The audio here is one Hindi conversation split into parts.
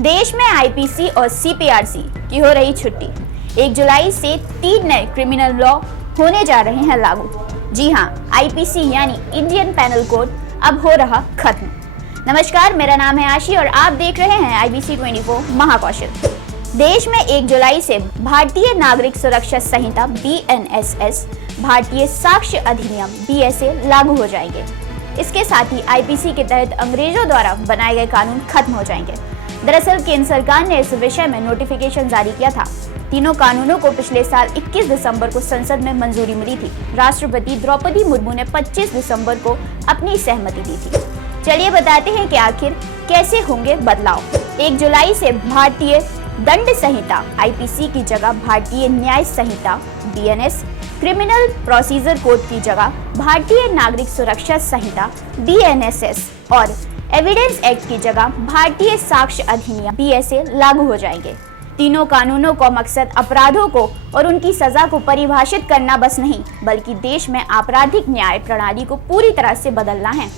देश में आईपीसी और सीपीआरसी की हो रही छुट्टी। 1 जुलाई से 3 नए क्रिमिनल लॉ होने जा रहे हैं लागू। जी हां, आईपीसी यानी इंडियन पेनल कोड अब हो रहा खत्म। नमस्कार, मेरा नाम है आशी और आप देख रहे हैं IBC 24 महाकौशल। देश में 1 जुलाई से भारतीय नागरिक सुरक्षा संहिता BNSS, भारतीय साक्ष्य अधिनियम BSA लागू हो जाएंगे। इसके साथ ही आईपीसी के तहत अंग्रेजों द्वारा बनाए गए कानून खत्म हो जाएंगे। दरअसल केंद्र सरकार ने इस विषय में नोटिफिकेशन जारी किया था। तीनों कानूनों को पिछले साल 21 दिसंबर को संसद में मंजूरी मिली थी। राष्ट्रपति द्रौपदी मुर्मू ने 25 दिसंबर को अपनी सहमति दी थी। चलिए बताते हैं कि आखिर कैसे होंगे बदलाव। 1 जुलाई से भारतीय दंड संहिता आईपीसी की जगह भारतीय न्याय संहिता BNS, क्रिमिनल प्रोसीजर कोड की जगह भारतीय नागरिक सुरक्षा संहिता BNSS और एविडेंस एक्ट की जगह भारतीय साक्ष्य अधिनियम BSA लागू हो जाएंगे। तीनों कानूनों का मकसद अपराधों को और उनकी सजा को परिभाषित करना बस नहीं, बल्कि देश में आपराधिक न्याय प्रणाली को पूरी तरह से बदलना है।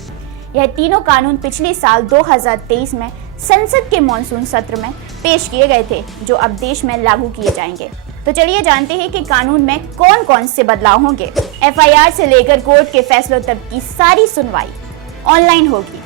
यह तीनों कानून पिछले साल 2023 में संसद के मॉनसून सत्र में पेश किए गए थे, जो अब देश में लागू किए जाएंगे। तो चलिए जानते हैं कि कानून में कौन कौन से बदलाव होंगे। FIR से लेकर कोर्ट के फैसलों तक की सारी सुनवाई ऑनलाइन होगी।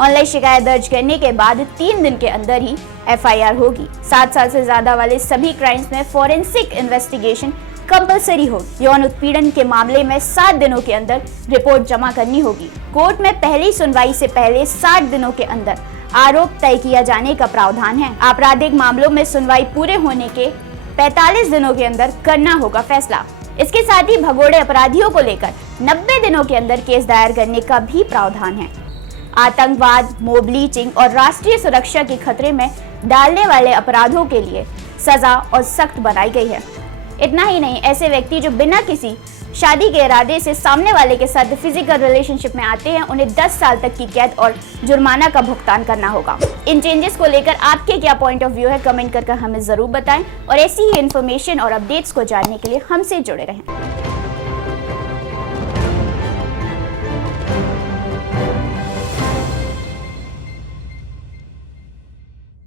ऑनलाइन शिकायत दर्ज करने के बाद 3 दिन के अंदर ही FIR होगी। 7 साल से ज्यादा वाले सभी क्राइम्स में फॉरेंसिक इन्वेस्टिगेशन कंपलसरी होगी। यौन उत्पीड़न के मामले में 7 दिनों के अंदर रिपोर्ट जमा करनी होगी। कोर्ट में पहली सुनवाई से पहले 60 दिनों के अंदर आरोप तय किया जाने का प्रावधान है। आपराधिक मामलों में सुनवाई पूरे होने के 45 दिनों के अंदर करना होगा फैसला। इसके साथ ही भगोड़े अपराधियों को लेकर 90 दिनों के अंदर केस दायर करने का भी प्रावधान है। आतंकवाद, मॉब लिंचिंग और राष्ट्रीय सुरक्षा के खतरे में डालने वाले अपराधों के लिए सजा और सख्त बनाई गई है। इतना ही नहीं, ऐसे व्यक्ति जो बिना किसी शादी के इरादे से सामने वाले के साथ फिजिकल रिलेशनशिप में आते हैं, उन्हें 10 साल तक की कैद और जुर्माना का भुगतान करना होगा। इन चेंजेस को लेकर आपके क्या पॉइंट ऑफ व्यू है, कमेंट कर हमें जरूर बताएं और ऐसी ही इन्फॉर्मेशन और अपडेट्स को जानने के लिए हमसे जुड़े रहें।